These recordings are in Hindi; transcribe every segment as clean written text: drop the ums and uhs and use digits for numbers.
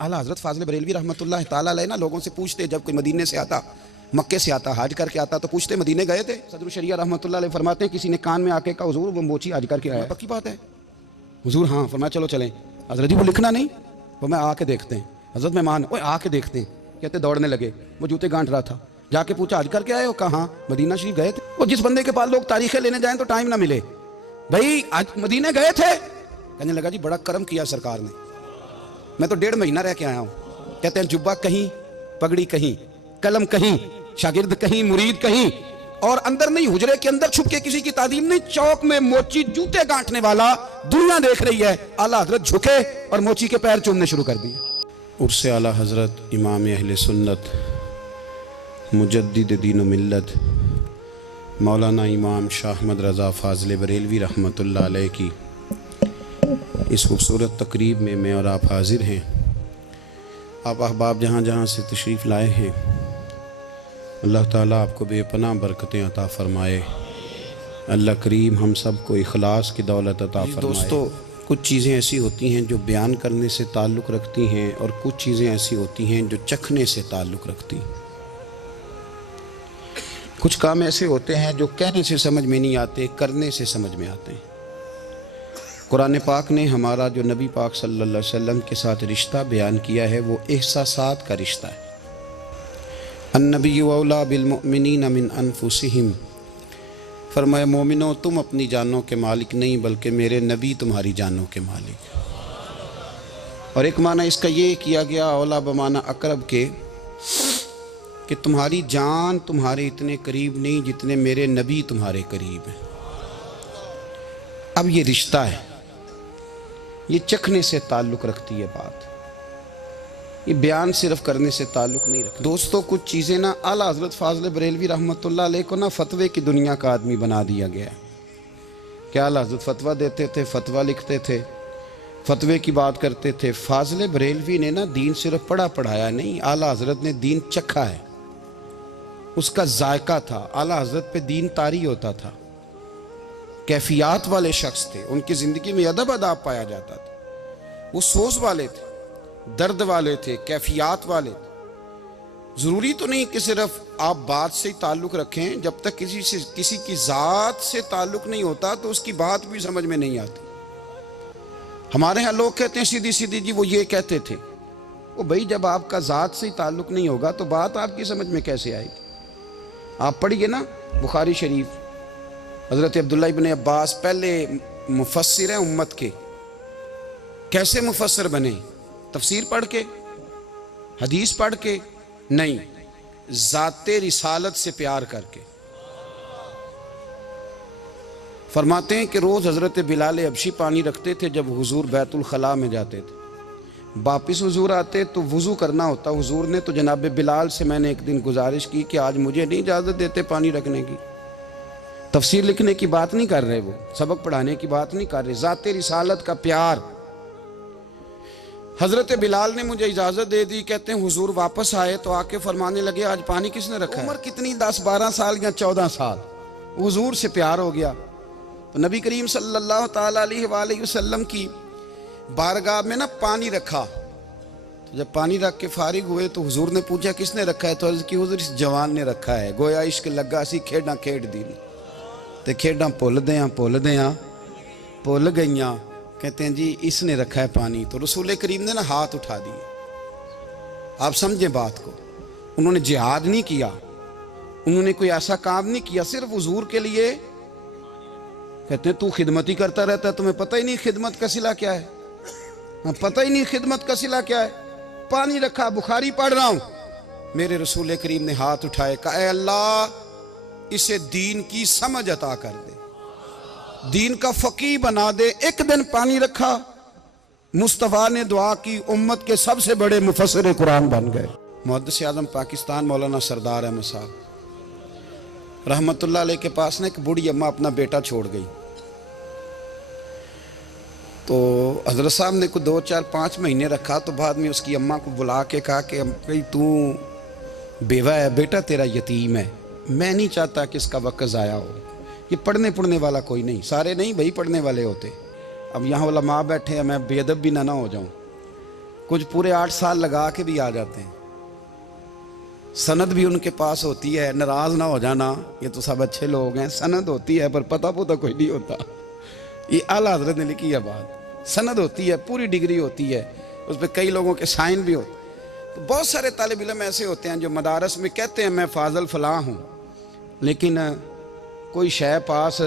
आला हज़रत फ़ाज़िल बरेलवी रहमतुल्लाह ताला अलैह ना लोगों से पूछते, जब कोई मदीने से आता, मक्के से आता, हज करके आता, तो पूछते मदीने गए थे? सदरुल शरिया रहमतुल्लाह अलैह फरमाते हैं किसी ने कान में आके कहा हुजूर वो मोची हज करके आया। पक्की बात है हुजूर? हाँ। फरमाया चलो चलें। हज़रत जी वो लिखना नहीं, वो मैं आके देखते हैं। हज़रत मेहमान ओए आके देखते हैं। कहते दौड़ने लगे, वो जूते गांठ रहा था। जाके पूछा हज करके आए हो? कहाँ? मदीना शरीफ गए थे। वो जिस बंदे के पास लोग तारीखें लेने जाएं तो टाइम ना मिले, भाई आज मदीने गए थे? कहने लगा जी बड़ा करम किया सरकार ने, मैं तो 1.5 महीना रह के आया हूँ। कहते हैं जुब्बा कहीं, पगड़ी कहीं, कलम कहीं, शागिर्द कहीं, मुरीद कहीं, और अंदर नहीं हुजरे के अंदर छुप के किसी की तादीम नहीं, चौक में मोची जूते गांठने वाला दुनिया देख रही है। आला हजरत झुके और मोची के पैर चूमने शुरू कर दिए। उर्से आला हजरत इमाम अहले सुन्नत मुजद्दिद दीन व मिल्लत मौलाना इमाम शाह अहमद रज़ा फ़ाज़िल बरेलवी रहमतुल्लाह अलैह की इस खूबसूरत तकरीब में मैं और आप हाजिर हैं। आप अहबाब जहाँ जहाँ से तशरीफ़ लाए हैं, अल्लाह ताला आपको बेपनाह बरकतें अता फ़रमाए। अल्लाह करीम हम सब को इखलास की दौलत अता फ़रमाए। दोस्तों, कुछ चीज़ें ऐसी होती हैं जो बयान करने से ताल्लुक़ रखती हैं, और कुछ चीज़ें ऐसी होती हैं जो चखने से ताल्लुक़ रखती हैं। कुछ काम ऐसे होते हैं जो कहने से समझ में नहीं आते, करने से समझ में आते हैं। कुरान पाक ने हमारा जो नबी पाक सल्लल्लाहु अलैहि वसल्लम के साथ रिश्ता बयान किया है वो एहसासात का रिश्ता है। अन्नबिय्यु औला बिल मुमिनीन मिन अनफुसिहिम, फरमाया मोमिनो तुम अपनी जानों के मालिक नहीं बल्कि मेरे नबी तुम्हारी जानों के मालिक। और एक माना इसका ये किया गया औला बमाना अकरब के, कि तुम्हारी जान तुम्हारे इतने करीब नहीं जितने मेरे नबी तुम्हारे करीब हैं। अब ये रिश्ता है, ये चखने से ताल्लुक़ रखती है बात, ये बयान सिर्फ करने से ताल्लुक़ नहीं रखती। दोस्तों, कुछ चीज़ें ना आला हज़रत फ़ाज़िल बरेलवी रहमतुल्लाह अलैह को ना फ़तवे की दुनिया का आदमी बना दिया गया है। क्या आला हज़रत फ़तवा देते थे, फ़तवा लिखते थे, फ़तवे की बात करते थे। फ़ाज़िल बरेलवी ने ना दीन सिर्फ पढ़ा पढ़ाया नहीं, आला हज़रत ने दीन चखा है, उसका जायका था। आला हज़रत पे दीन तारी होता था, कैफियत वाले शख्स थे, उनकी ज़िंदगी में अदब अदाब पाया जाता था। वो सोच वाले थे, दर्द वाले थे, कैफियत वाले थे। ज़रूरी तो नहीं कि सिर्फ आप बात से ही ताल्लुक़ रखें, जब तक किसी की ज़ात से ताल्लुक़ नहीं होता तो उसकी बात भी समझ में नहीं आती। हमारे यहाँ लोग कहते हैं सीधी सीधी जी वो ये कहते थे। वो भाई जब आपका ज़ात से ही ताल्लुक़ नहीं होगा तो बात आपकी समझ में कैसे आएगी? आप पढ़िए ना बुखारी शरीफ, हज़रत अब्दुल्लाह इब्न अब्बास पहले मुफस्सिर हैं उम्मत के। कैसे मुफस्सिर बने? तफसीर पढ़ के, हदीस पढ़ के नहीं, ज़ाते रिसालत से प्यार करके। फरमाते हैं कि रोज़ हज़रत बिलाल हबशी पानी रखते थे जब हुजूर बैतुल खला में जाते थे। वापिस हुजूर आते तो वज़ू करना होता हुजूर ने, तो जनाब बिलाल से मैंने एक दिन गुजारिश की कि आज मुझे नहीं इजाज़त देते पानी रखने की। तफसीर लिखने की बात नहीं कर रहे, वो सबक पढ़ाने की बात नहीं कर रहे, ज़ाते रिसालत का प्यार। हज़रत बिलाल ने मुझे इजाज़त दे दी। कहते हैं हुजूर वापस आए तो आके फरमाने लगे आज पानी किसने रखा है? उम्र कितनी, 10-12 साल या 14 साल। हुजूर से प्यार हो गया तो नबी करीम सल्लल्लाहु ताला अलैहि वसल्लम की बारगाह में ना पानी रखा। तो जब पानी रख के फारिग हुए तो हुजूर ने पूछा किसने रखा है? तो अर्ज़ की हुजूर इस जवान ने रखा है। गोया इश्क लगा सी खेड़ा खेड़ दी ते खेड़ा भुल गईयां। कहते हैं जी इसने रखा है पानी। तो रसूल करीम ने ना हाथ उठा दिए। आप समझें बात को, उन्होंने जिहाद नहीं किया, उन्होंने कोई ऐसा काम नहीं किया, सिर्फ हुजूर के लिए। कहते हैं तू खिदमत ही करता रहता है, तुम्हें पता ही नहीं खिदमत का सिला क्या है? पता ही नहीं खिदमत का सिला क्या है। पानी रखा, बुखारी पढ़ रहा हूं, मेरे रसूल करीम ने हाथ उठाए, कहा ऐ अल्लाह इसे दीन की समझ अता कर दे, दीन का फकीह बना दे। एक दिन पानी रखा, मुस्तफ़ा ने दुआ की, उम्मत के सबसे बड़े मुफस्सिर कुरान बन गए। मुहद्दिस आज़म पाकिस्तान मौलाना सरदार अहमद साहब रहमतुल्लाह अलैह के पास ना एक बूढ़ी अम्मा अपना बेटा छोड़ गई। तो हज़रत साहब ने कुछ 2-4-5 महीने रखा। तो बाद में उसकी अम्मा को बुला के कहा कि भाई तू बेवा है, बेटा तेरा यतीम है, मैं नहीं चाहता कि इसका वक्त ज़ाया हो। ये पढ़ने पढ़ने वाला कोई नहीं, सारे नहीं भाई पढ़ने वाले होते। अब यहाँ उलमा बैठे हैं, मैं बेअदब भी ना हो जाऊँ। कुछ पूरे 8 साल लगा के भी आ जाते हैं, सनद भी उनके पास होती है। नाराज ना हो जाना, ये तो सब अच्छे लोग हैं, सनद होती है पर पता पुता कोई नहीं होता। ये आला हजरत ने लिखी है बात, सनद होती है, पूरी डिग्री होती है, उस पर कई लोगों के साइन भी होते। तो बहुत सारे तालिब इल्म ऐसे होते हैं जो मदारस में कहते हैं मैं फाजल फलां हूँ, लेकिन कोई शय पास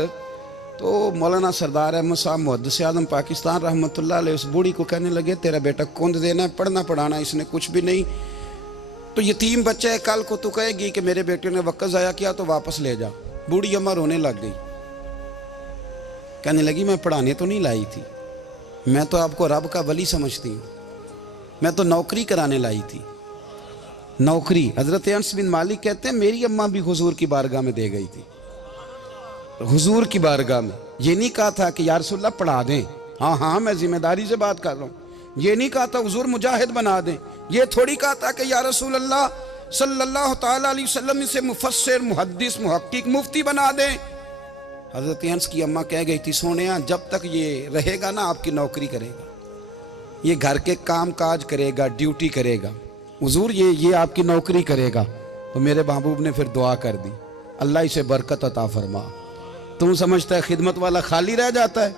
तो मौलाना सरदार अहमद साहब मुहद्दिस आज़म पाकिस्तान रहमतुल्लाह अलैह उस बूढ़ी को कहने लगे तेरा बेटा कुंद देना है, पढ़ना पढ़ाना इसने कुछ भी नहीं, तो यतीम बच्चा है, कल को तो कहेगी कि मेरे बेटे ने वक्त ज़ाया किया तो वापस ले जा। बूढ़ी अम्मा रोने लग गई, कहने लगी मैं पढ़ाने तो नहीं लाई थी, मैं तो आपको रब का वली समझती हूँ, मैं तो नौकरी कराने लाई थी, नौकरी। हज़रत अनस बिन मालिक कहते हैं मेरी अम्मा भी हुजूर की बारगाह में दे गई थी, हुजूर की बारगाह में। ये नहीं कहा था कि या रसूलल्लाह पढ़ा दें, हाँ हाँ मैं जिम्मेदारी से बात कर रहा हूँ, ये नहीं कहा था हुजूर मुजाहिद बना दें, ये थोड़ी कहा था कि या रसूलल्लाह सल्लल्लाहु ताला अलैहि वसल्लम से मुफस्सिर मुहद्दिस मुहक्किक मुफ्ती बना दें। हज़रत अनस की अम्मा कह गई थी सोनिया जब तक ये रहेगा ना आपकी नौकरी करेगा, ये घर के काम काज करेगा, ड्यूटी करेगा, हुजूर ये आपकी नौकरी करेगा। तो मेरे महबूब ने फिर दुआ कर दी, अल्लाह इसे बरकत अता फरमा। तुम समझता है खिदमत वाला खाली रह जाता है?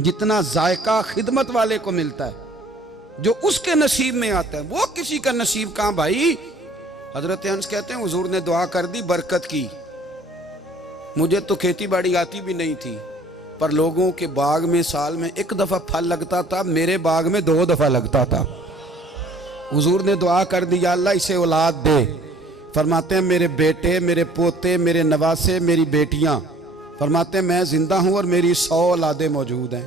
जितना जायका खिदमत वाले को मिलता है, जो उसके नसीब में आता है, वो किसी का नसीब कहाँ भाई। हजरत अनस कहते हैं हुजूर ने दुआ कर दी, बरकत की। मुझे तो खेती बाड़ी आती भी नहीं थी, पर लोगों के बाग में साल में 1 दफा फल लगता था, मेरे बाग में 2 दफा लगता था। हुजूर ने दुआ कर दी अल्लाह इसे औलाद दे। फरमाते हैं मेरे बेटे, मेरे पोते, मेरे नवासे, मेरी बेटियां, फरमाते हैं मैं जिंदा हूं और मेरी 100 औलादे मौजूद हैं।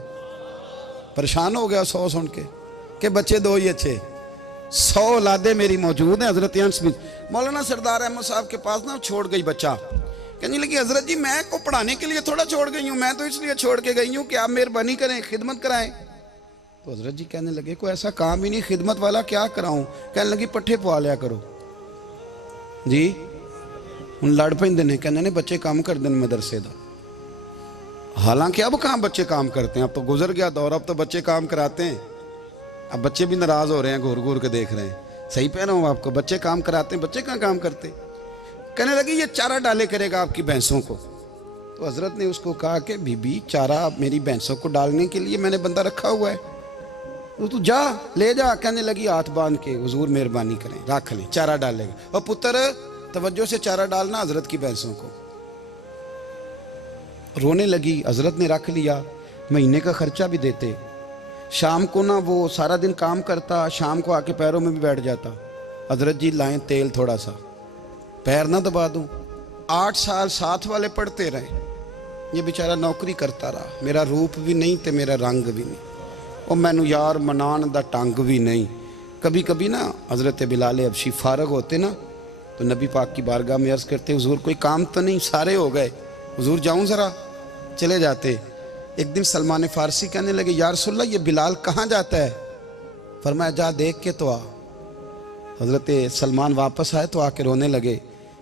परेशान हो गया 100 सुन के बच्चे 2 ही अच्छे, 100 औलादे मेरी मौजूद हैं। हजरत अनस बिन मौलाना सरदार अहमद साहब के पास ना छोड़ गई बच्चा, कहने लगी हजरत जी मैं को पढ़ाने के लिए थोड़ा छोड़ गई हूँ, मैं तो इसलिए छोड़ के गई हूँ कि आप मेहरबानी करें, खिदमत कराएं। तो हजरत जी कहने लगे कोई ऐसा काम ही नहीं, खिदमत वाला क्या कराऊं। कहने लगी पट्ठे पवा लिया करो जी। उन लड़ पेंदे ने, कहने ने बच्चे काम कर दें मदरसे का। हालांकि अब कहाँ बच्चे काम करते हैं, अब तो गुजर गया दौर, अब तो बच्चे काम कराते हैं। अब बच्चे भी नाराज हो रहे हैं, घूर घूर के देख रहे हैं। सही पहना हूँ आपको, बच्चे काम कराते हैं, बच्चे कहाँ काम करते। कहने लगी ये चारा डाले करेगा आपकी भैंसों को। तो हजरत ने उसको कहा कि बीबी चारा मेरी भैंसों को डालने के लिए मैंने बंदा रखा हुआ है, तो तू जा ले जा। कहने लगी हाथ बांध के हुजूर मेहरबानी करें रख लें, चारा डालेगा। और पुत्र तवज्जो से चारा डालना हजरत की भैंसों को। रोने लगी, हजरत ने रख लिया, महीने का खर्चा भी देते। शाम को ना वो सारा दिन काम करता, शाम को आके पैरों में भी बैठ जाता, हजरत जी लाएं तेल थोड़ा सा, पैर ना दबा दूं। 8 साल साथ वाले पढ़ते रहे, ये बेचारा नौकरी करता रहा, मेरा रूप भी नहीं ते मेरा रंग भी नहीं, और मैनू यार मनान दा टंग भी नहीं। कभी कभी ना हजरत बिलाल हबशी फारग होते ना, तो नबी पाक की बारगाह में अर्ज़ करते हुजूर कोई काम तो नहीं, सारे हो गए, हुजूर जाऊं ज़रा, चले जाते। एक दिन सलमान फारसी कहने लगे या रसूलल्लाह ये बिलाल कहाँ जाता है। फरमाया जा देख के तो आ। हजरत सलमान वापस आए तो आके रोने लगे,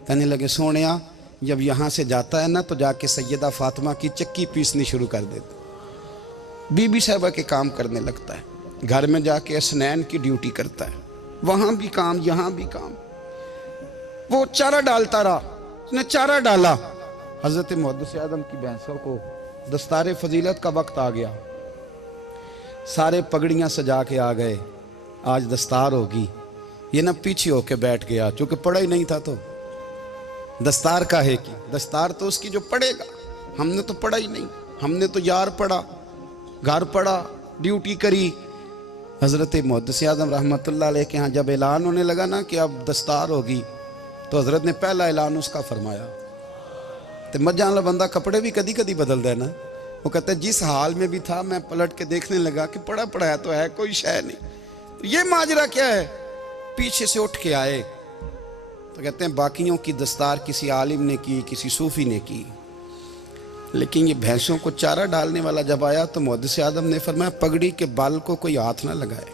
कहने लगे सोनिया जब यहाँ से जाता है ना तो जाके सैयदा फातिमा की चक्की पीसनी शुरू कर देता, बीबी साहबा के काम करने लगता है, घर में जाके असनैन की ड्यूटी करता है, वहाँ भी काम यहाँ भी काम। वो चारा डालता रहा, उसने चारा डाला। हजरत मुहद्दिस आज़म की भैंसों को दस्तार फजीलत का वक्त आ गया, सारे पगड़ियाँ सजा के आ गए, आज दस्तार होगी। ये ना पीछे होके बैठ गया, चूँकि पढ़ा ही नहीं था तो दस्तार का है कि दस्तार तो उसकी जो पढ़ेगा, हमने तो पढ़ा ही नहीं, हमने तो यार पढ़ा, घर पढ़ा, ड्यूटी करी। हज़रत मुहद्दिस आज़म रहमतुल्लाह अलैह के यहाँ जब ऐलान होने लगा ना कि अब दस्तार होगी, तो हज़रत ने पहला ऐलान उसका फरमाया। तो मजां वाला बंदा कपड़े भी कदी कदी बदलता है ना, वो कहता है जिस हाल में भी था मैं पलट के देखने लगा कि पढ़ा पढ़ाया तो है, कोई शय नहीं, तो ये माजरा क्या है। पीछे से उठ के आए तो कहते हैं बाकियों की दस्तार किसी आलिम ने की, किसी सूफी ने की, लेकिन ये भैंसों को चारा डालने वाला जब आया तो मुहद्दिस आज़म ने फरमाया पगड़ी के बाल को कोई हाथ ना लगाए,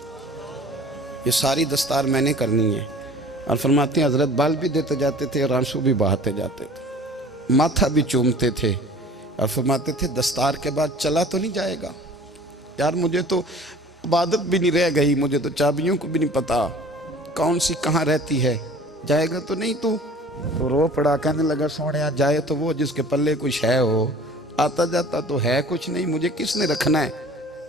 ये सारी दस्तार मैंने करनी है। और फरमाते हैं हजरत बाल भी देते जाते थे और आंसू भी बहाते जाते थे, माथा भी चूमते थे, और फरमाते थे दस्तार के बाद चला तो नहीं जाएगा यार, मुझे तो अब आदत भी नहीं रह गई, मुझे तो चाबियों को भी नहीं पता कौन सी कहाँ रहती है। जाएगा तो नहीं तू? तो रो पड़ा, कहने लगा सोनिया जाए तो वो जिसके पल्ले कुछ है हो, आता जाता तो है कुछ नहीं, मुझे किसने रखना है,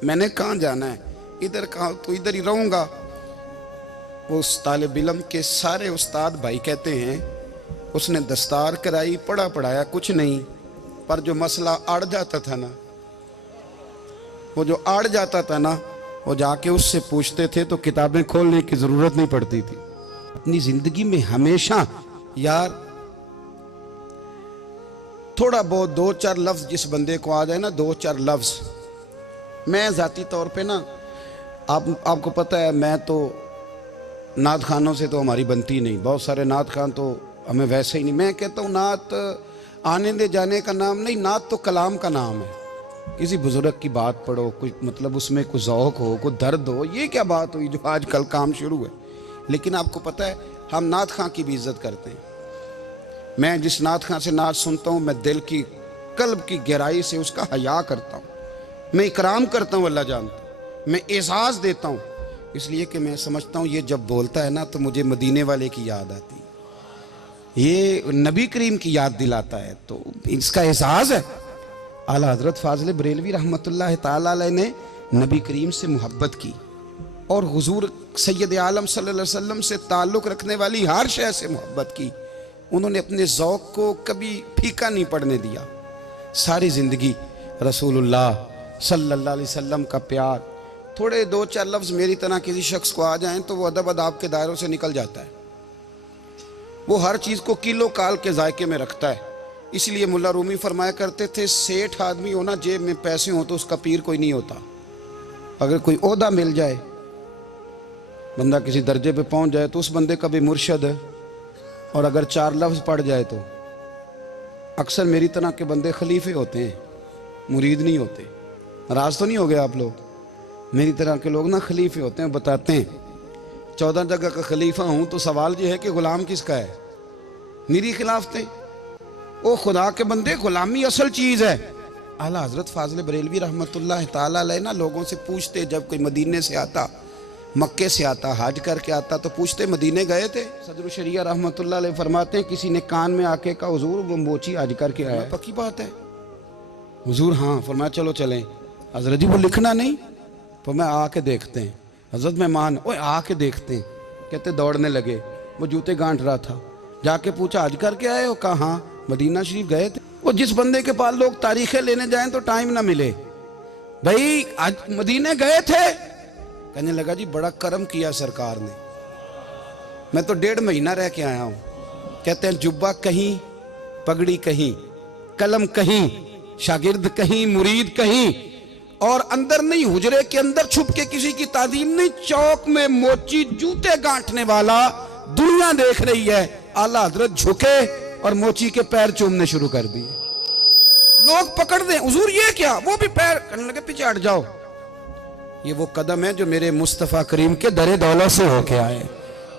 मैंने कहाँ जाना है, इधर कहाँ तो इधर ही रहूँगा। वो उस तालिब इल्म के सारे उस्ताद भाई कहते हैं उसने दस्तार कराई, पढ़ा पढ़ाया कुछ नहीं, पर जो मसला अड़ जाता था ना, वो जो अड़ जाता था ना, वो जाके उससे पूछते थे तो किताबें खोलने की जरूरत नहीं पड़ती थी। अपनी जिंदगी में हमेशा यार थोड़ा बहुत दो चार लफ्ज जिस बंदे को आ जाए ना, दो चार लफ्ज, मैं जाती तौर पे ना आपको पता है मैं तो नात खानों से तो हमारी बनती नहीं, बहुत सारे नात खान तो हमें वैसे ही नहीं। मैं कहता हूँ नात आने दे जाने का नाम नहीं, नात तो कलाम का नाम है। किसी बुजुर्ग की बात पढ़ो, कुछ मतलब उसमें कुछ ज़ौक़ हो, कुछ दर्द हो, ये क्या बात हुई जो आजकल काम शुरू है। लेकिन आपको पता है हम नात खां की भी इज्जत करते हैं। मैं जिस नात खां से नात सुनता हूँ मैं दिल की कल्ब की गहराई से उसका हया करता हूँ, मैं इकराम करता हूँ, अल्लाह जानता, मैं एजाज़ देता हूँ, इसलिए कि मैं समझता हूँ ये जब बोलता है ना तो मुझे मदीने वाले की याद आती है, ये नबी करीम की याद दिलाता है, तो इसका एहसास है। आला हज़रत फ़ाज़िल बरेलवी रहमतुल्लाह ताला अलैह ने नबी करीम से मोहब्बत की और हुजूर सैयद आलम सल्लल्लाहु अलैहि वसल्लम से ताल्लुक़ रखने वाली हर शय से मोहब्बत की। उन्होंने अपने ज़ौक़ को कभी फीका नहीं पड़ने दिया। सारी ज़िंदगी रसूलुल्लाह सल्लल्लाहु अलैहि वसल्लम का प्यार। थोड़े दो चार लफ्ज़ मेरी तरह किसी शख्स को आ जाएं तो वो अदब अदाब के दायरों से निकल जाता है। वो हर चीज़ को किलो काल के जायके में रखता है। इसलिए मुल्ला रूमी फरमाया करते थे, सेठ आदमी होना जेब में पैसे हो तो उसका पीर कोई नहीं होता। अगर कोई ओहदा मिल जाए, बंदा किसी दर्जे पे पहुंच जाए तो उस बंदे का भी मुर्शद है, और अगर चार लफ्ज़ पढ़ जाए तो अक्सर मेरी तरह के बंदे खलीफे होते हैं, मुरीद नहीं होते। नाराज़ तो नहीं हो गए आप लोग? मेरी तरह के लोग ना खलीफे होते हैं, बताते हैं 14 जगह का खलीफा हूँ तो सवाल ये है कि गुलाम किसका है? मेरी खिलाफतें। ओ खुदा के बंदे, गुलामी असल चीज़ है। आला हज़रत फ़ाज़िल बरेलवी रहमतुल्लाह ताला अलैह ना लोगों से पूछते, जब कोई मदीने से आता, मक्के से आता, हज करके आता तो पूछते मदीने गए थे? सदर शरिया रहमतुल्लाह अलैह फरमाते हैं किसी ने कान में आके कहा हुजूर वो मोची हज करके आया। पक्की बात है हुजूर? हाँ। फरमाया चलो चलें। हज़रत जी वो लिखना नहीं? तो मैं आके देखते हैं। हज़रत मेहमान ओए आके देखते हैं। कहते दौड़ने लगे, वो जूते गांठ रहा था। जाके पूछा हज करके आए हो? कहा हाँ। मदीना शरीफ गए थे? वो जिस बंदे के पास लोग तारीखें लेने जाएं तो टाइम ना मिले, भाई आज मदीने गए थे? कहने लगा जी बड़ा करम किया सरकार ने, मैं तो 1.5 महीना रह के आया हूँ। कहते हैं जुब्बा कहीं, पगड़ी कहीं, कलम कहीं, शागिर्द कहीं, मुरीद कहीं, और अंदर नहीं, हुजरे के अंदर छुप के किसी की तादीम नहीं, चौक में मोची जूते गांठने वाला दुनिया देख रही है। आला हजरत झुके और मोची के पैर चूमने शुरू कर दिए। लोग पकड़ दें, हुजूर ये क्या? वो भी पैर करने लगे, पीछे हट जाओ। ये वो कदम है जो मेरे मुस्तफ़ा करीम के दरे दौलत से होके आए।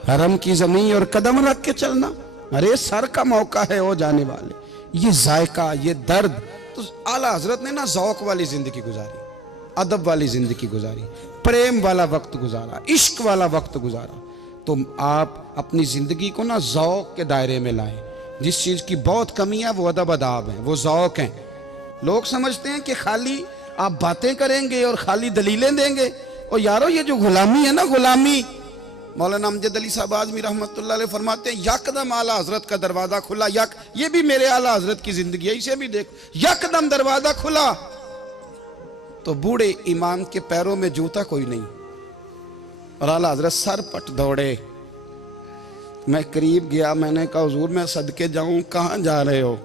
हरम की जमीन और कदम रख के चलना, अरे सर का मौका है वो जाने वाले। ये जायका, ये दर्द, तो आला हजरत ने ना ज़ौक़ वाली जिंदगी गुजारी, अदब वाली जिंदगी गुजारी, प्रेम वाला वक्त गुजारा, इश्क वाला वक्त गुजारा। तो आप अपनी जिंदगी को ना ज़ौक़ के दायरे में लाएं। जिस चीज़ की बहुत कमी है वो अदब अदाब है, वो ज़ौक़ हैं। लोग समझते हैं कि खाली आप बातें करेंगे और खाली दलीलें देंगे। और यारो ये जो गुलामी है ना, गुलामी, मौलाना अमजद अली साहब आज़मी रहमतुल्लाह अलैह फरमाते हैं यकदम आला हजरत का दरवाज़ा खुला। ये भी मेरे आला हजरत की जिंदगी है, इसे भी देखो। यकदम दरवाज़ा खुला तो बूढ़े इमाम के पैरों में जूता कोई नहीं, और आला हजरत सर पट दौड़े। मैं करीब गया, मैंने कहा हुजूर मैं सदके जाऊं? कहाँ जा रहे हो?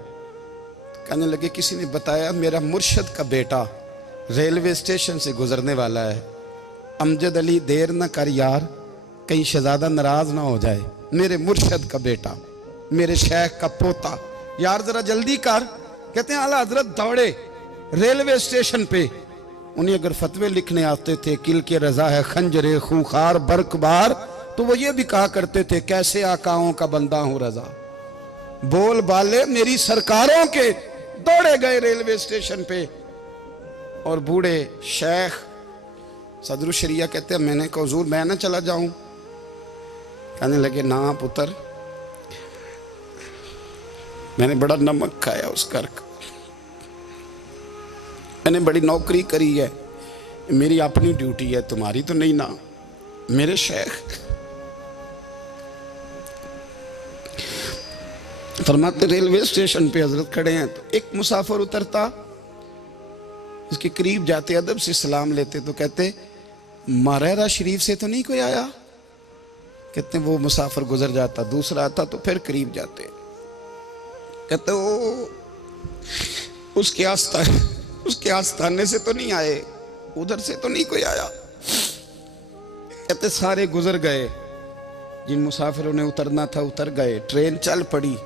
कहने लगे किसी ने बताया मेरा मुर्शद का बेटा रेलवे स्टेशन से गुजरने वाला है। अमजद अली देर न कर यार, कहीं शहजादा नाराज ना हो जाए। मेरे मुर्शद का बेटा, मेरे शेख का पोता, यार जरा जल्दी कर। कहते हैं आला हजरत दौड़े रेलवे स्टेशन पे। उन्हें अगर फतवे लिखने आते थे किल के रजा है खंजरे खूंखार बरकबार, तो वो ये भी कहा करते थे कैसे आकाओं का बंदा हूं रजा। बोल बाले मेरी सरकारों के दौड़े गए रेलवे स्टेशन पे, और बूढ़े शेख सदरुल शरिया कहते हैं मैंने कहा हुजूर मैं ना चला जाऊं? कहने लगे ना पुत्र, मैंने बड़ा नमक खाया उस घर का, मैंने बड़ी नौकरी करी है, मेरी अपनी ड्यूटी है, तुम्हारी तो नहीं ना। मेरे शेख फरमाते रेलवे स्टेशन पे हजरत खड़े हैं तो एक मुसाफिर उतरता, उसके करीब जाते अदब से सलाम लेते तो कहते मारेरा शरीफ से तो नहीं कोई आया? कहते वो मुसाफिर गुजर जाता, दूसरा आता तो फिर करीब जाते, कहते वो उसके आस्थाने से तो नहीं आए, उधर से तो नहीं कोई आया। कहते सारे गुजर गए, जिन मुसाफिरों ने उतरना था उतर गए, ट्रेन चल पड़ी।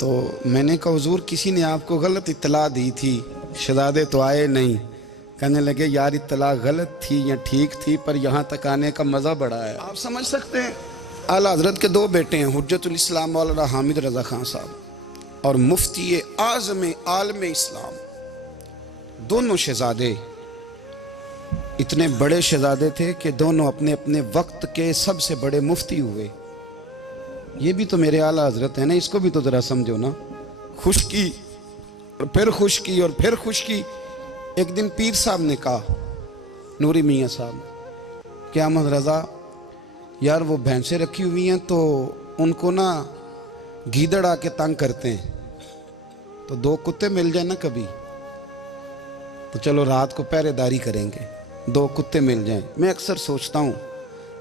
तो मैंने कहा हुजूर किसी ने आपको गलत इत्तला दी थी, शहजादे तो आए नहीं। कहने लगे यार इत्तला गलत थी या ठीक थी, पर यहाँ तक आने का मज़ा बड़ा है। आप समझ सकते हैं, आला हजरत के दो बेटे हैं, हुज्जतुल इस्लाम मौलाना हामिद रज़ा खान साहब और मुफ्ती आज़म आलम इस्लाम, दोनों शहजादे इतने बड़े शहजादे थे कि दोनों अपने अपने वक्त के सबसे बड़े मुफ्ती हुए। ये भी तो मेरे आला हजरत है ना, इसको भी तो ज़रा समझो ना। खुशकी और फिर खुशकी और फिर खुशकी। एक दिन पीर साहब ने कहा, नूरी मियाँ साहब, क्या अहमद रज़ा यार वो भैंसें रखी हुई हैं तो उनको ना गीदड़ आके तंग करते हैं, तो दो कुत्ते मिल जाए ना कभी, तो चलो रात को पहरेदारी करेंगे, दो कुत्ते मिल जाएं। मैं अक्सर सोचता हूँ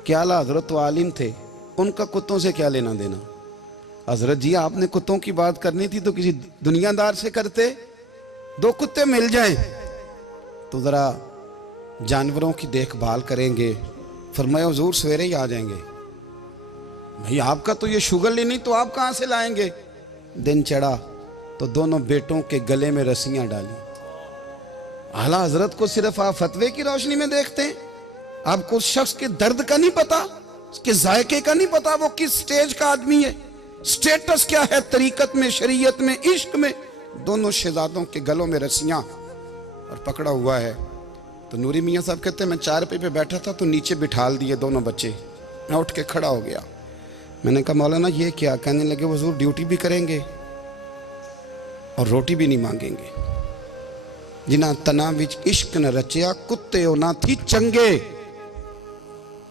कि आला हजरत तो आलिम थे, उनका कुत्तों से क्या लेना देना। हजरत जी आपने कुत्तों की बात करनी थी तो किसी दुनियादार से करते, दो कुत्ते मिल जाएं तो ज़रा जानवरों की देखभाल करेंगे। फरमाया हुजूर सवेरे ही आ जाएंगे। भाई आपका तो ये शुगर ही नहीं, तो आप कहाँ से लाएंगे? दिन चढ़ा तो दोनों बेटों के गले में रस्सियाँ डाली। आला हजरत को सिर्फ आप फतवे की रोशनी में देखते हैं, आपको उस शख्स के दर्द का नहीं पता, उसके जायके का नहीं पता, वो किस स्टेज का आदमी है, स्टेटस क्या है तरीकत में, शरीयत में, इश्क में। दोनों शहजादों के गलों में रस्सियां और पकड़ा हुआ है। तो नूरी मियाँ साहब कहते हैं मैं चारपाई पे बैठा था तो नीचे बिठाल दिए दोनों बच्चे, मैं उठ के खड़ा हो गया। मैंने कहा मौलाना ये क्या? कहने लगे हुजूर ड्यूटी भी करेंगे और रोटी भी नहीं मांगेंगे। जिन्हां तना विच इश्क न रचिया कुत्ते ना थी चंगे,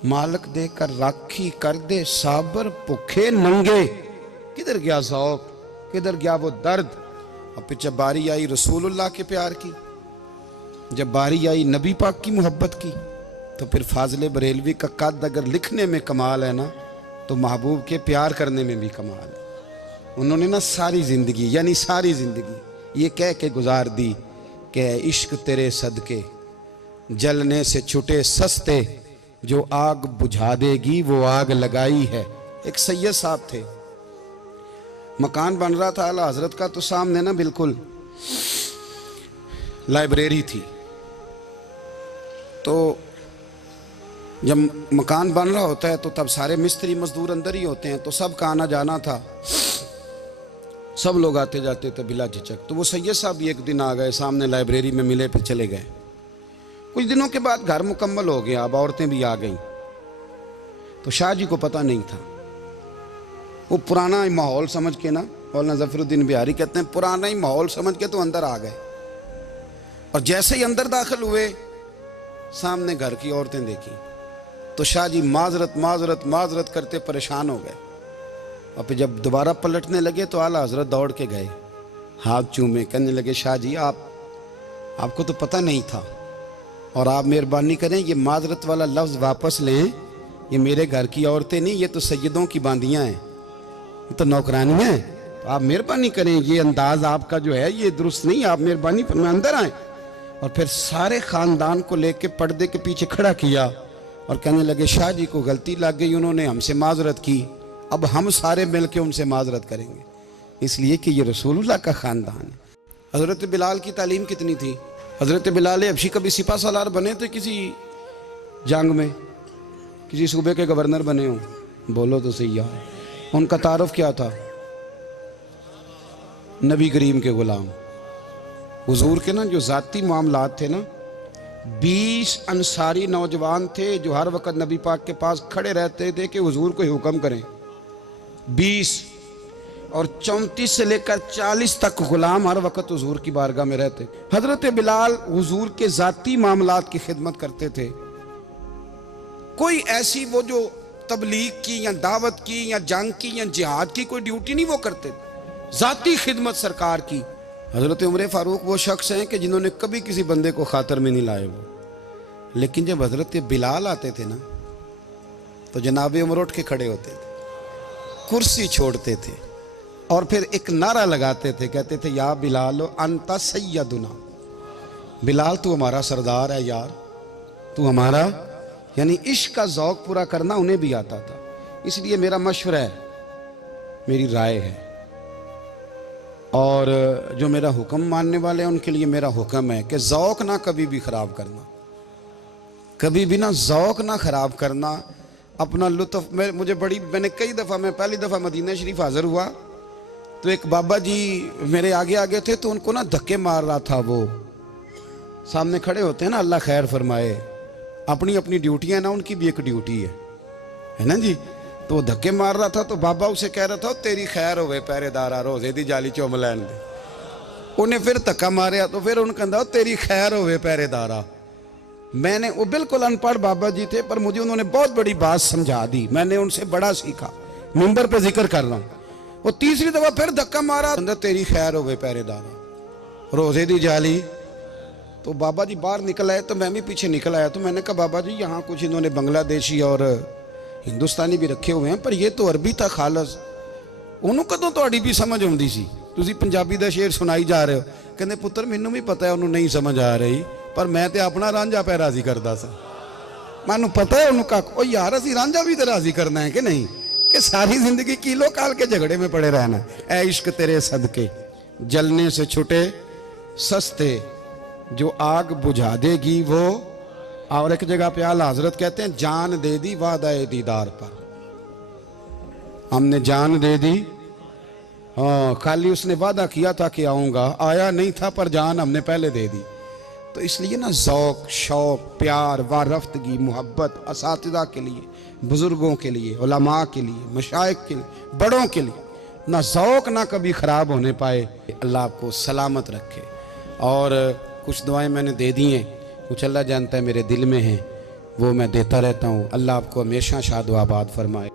मालक दे कर राखी कर दे साबर भुखे नंगे। किधर गया ज़ौक़, किधर गया वो दर्द? और फिर जब बारी आई रसूलुल्लाह के प्यार की, जब बारी आई नबी पाक की मोहब्बत की, तो फिर फाजिल बरेलवी का कद अगर लिखने में कमाल है ना, तो महबूब के प्यार करने में भी कमाल है। उन्होंने ना सारी ज़िंदगी, यानी सारी ज़िंदगी ये कह के गुजार दी कि इश्क तेरे सदके जलने से छुटे सस्ते, जो आग बुझा देगी वो आग लगाई है। एक सैयद साहब थे, मकान बन रहा था आला हजरत का, तो सामने ना बिल्कुल लाइब्रेरी थी। तो जब मकान बन रहा होता है तो तब सारे मिस्त्री मजदूर अंदर ही होते हैं, तो सब का आना जाना था, सब लोग आते जाते थे बिला झिझक। तो वो सैयद साहब भी एक दिन आ गए, सामने लाइब्रेरी में मिले, फिर चले गए। कुछ दिनों के बाद घर मुकम्मल हो गया, अब औरतें भी आ गईं। तो शाह जी को पता नहीं था, वो पुराना ही माहौल समझ के ना, मौलाना ज़फ़रुद्दीन बिहारी कहते हैं पुराना ही माहौल समझ के तो अंदर आ गए। और जैसे ही अंदर दाखिल हुए, सामने घर की औरतें देखी, तो शाह जी माजरत माजरत माजरत करते परेशान हो गए। और फिर जब दोबारा पलटने लगे तो आला हजरत दौड़ के गए, हाथ चूमे, कहने लगे शाह जी आपको तो पता नहीं था, और आप मेहरबानी करें ये माजरत वाला लफ्ज़ वापस लें, ये मेरे घर की औरतें नहीं, ये तो सैयदों की बांदियाँ हैं, ये तो नौकरानियाँ हैं, तो आप मेहरबानी करें, ये अंदाज आपका जो है ये दुरुस्त नहीं, आप मेहरबानी फरमाएं अंदर आएँ। और फिर सारे ख़ानदान को लेके पर्दे के पीछे खड़ा किया और कहने लगे शाह जी को गलती लग गई, उन्होंने हमसे माजरत की, अब हम सारे मिल के उनसे माजरत करेंगे, इसलिए कि ये रसूलुल्लाह का ख़ानदान है। हज़रत बिलाल की तालीम कितनी थी? हज़रत बिलाल हबशी कभी सिपा सालार बने थे किसी जंग में, किसी सूबे के गवर्नर बने हों? बोलो तो सही यार। उनका तारुफ क्या था? नबी करीम के ग़ुलाम। हुजूर के ना जो ज़ाती मामलात थे ना, 20 अंसारी नौजवान थे जो हर वक्त नबी पाक के पास खड़े रहते थे कि हुजूर कोई हुक्म करें। 20 और 34 से लेकर 40 तक गुलाम हर वक्त हुजूर की बारगाह में रहते। हजरत बिलाल हुजूर के जाती मामलात की खिदमत करते थे। कोई ऐसी वो जो तबलीग की या दावत की या जंग की या जिहाद की कोई ड्यूटी नहीं वो करते, जाती खिदमत सरकार की। हजरत उमर फारूक वो शख्स हैं कि जिन्होंने कभी किसी बंदे को खातर में नहीं लाए वो, लेकिन जब हजरत बिलाल आते थे ना तो जनाब उमर उठ के खड़े होते थे, कुर्सी छोड़ते थे और फिर एक नारा लगाते थे, कहते थे या बिलाल अंता सैयदुना, बिलाल तू हमारा सरदार है यार, तू हमारा। यानी इश्क का ज़ौक़ पूरा करना उन्हें भी आता था। इसलिए मेरा मशवरा है, मेरी राय है, और जो मेरा हुक्म मानने वाले हैं उनके लिए मेरा हुक्म है कि ज़ौक़ ना कभी भी ख़राब करना, कभी भी ना ज़ौक़ ना ख़राब करना, अपना लुत्फ़। मैंने कई दफ़ा, मैं पहली दफ़ा मदीना शरीफ हाज़िर हुआ तो एक बाबा जी मेरे आगे आगे थे, तो उनको ना धक्के मार रहा था। वो सामने खड़े होते हैं ना, अल्लाह खैर फरमाए, अपनी अपनी ड्यूटियाँ ना, उनकी भी एक ड्यूटी है ना जी। तो वो धक्के मार रहा था तो बाबा उसे कह रहा था तेरी खैर होवे पहरेदारा, रोजे दी जाली चुम लैन दे। उन्हें फिर धक्का मारिया तो फिर उन्हें कहता तेरी खैर होवे पहरेदारा। मैंने, वो बिल्कुल अनपढ़ बाबा जी थे पर मुझे उन्होंने बहुत बड़ी बात समझा दी, मैंने उनसे बड़ा सीखा, मिंबर पे जिक्र कर रहा हूँ। वो तीसरी दफा फिर धक्का मारा, तेरी खैर होवे पहरेदारा, रोजे दी जाली। तो बाबा जी बाहर निकल आए तो मैं भी पीछे निकल आया। तो मैंने कहा बाबा जी यहाँ कुछ इन्होंने बांग्लादेशी और हिंदुस्तानी भी रखे हुए हैं, पर ये तो अरबी था खालस, उन्होंने कदों थोड़ी भी समझ आती सी, तुसी पंजाबी दा शेर सुनाई जा रहे हो। कहते पुत्र मैनू भी पता है उन्होंने नहीं समझ आ रही, पर मैं तो अपना रांझा पै राजी करता सा, मैनू पता है उन्होंने कहा यार असी रांझा भी तो राजी करना है कि नहीं, कि सारी जिंदगी किलो काल के झगड़े में पड़े रहना। ऐ इश्क तेरे सदके जलने से छुटे सस्ते, जो आग बुझा देगी वो। और एक जगह पे आला हजरत कहते हैं जान दे दी वादा दीदार पर, हमने जान दे दी। हाँ, खाली उसने वादा किया था कि आऊंगा, आया नहीं था, पर जान हमने पहले दे दी। तो इसलिए ना ज़ौक़, शौक़, प्यार, वारफ्तगी, मोहब्बत असातिज़ा के लिए, बुज़ुर्गों के लिए, उलमा के लिए, मशाइख के लिए, बड़ों के लिए, ना ज़ौक़ ना कभी ख़राब होने पाए। अल्लाह आपको सलामत रखे। और कुछ दुआएं मैंने दे दी हैं, कुछ अल्लाह जानता है मेरे दिल में हैं, वो मैं देता रहता हूँ। अल्लाह आपको हमेशा शाद व आबाद फरमाए।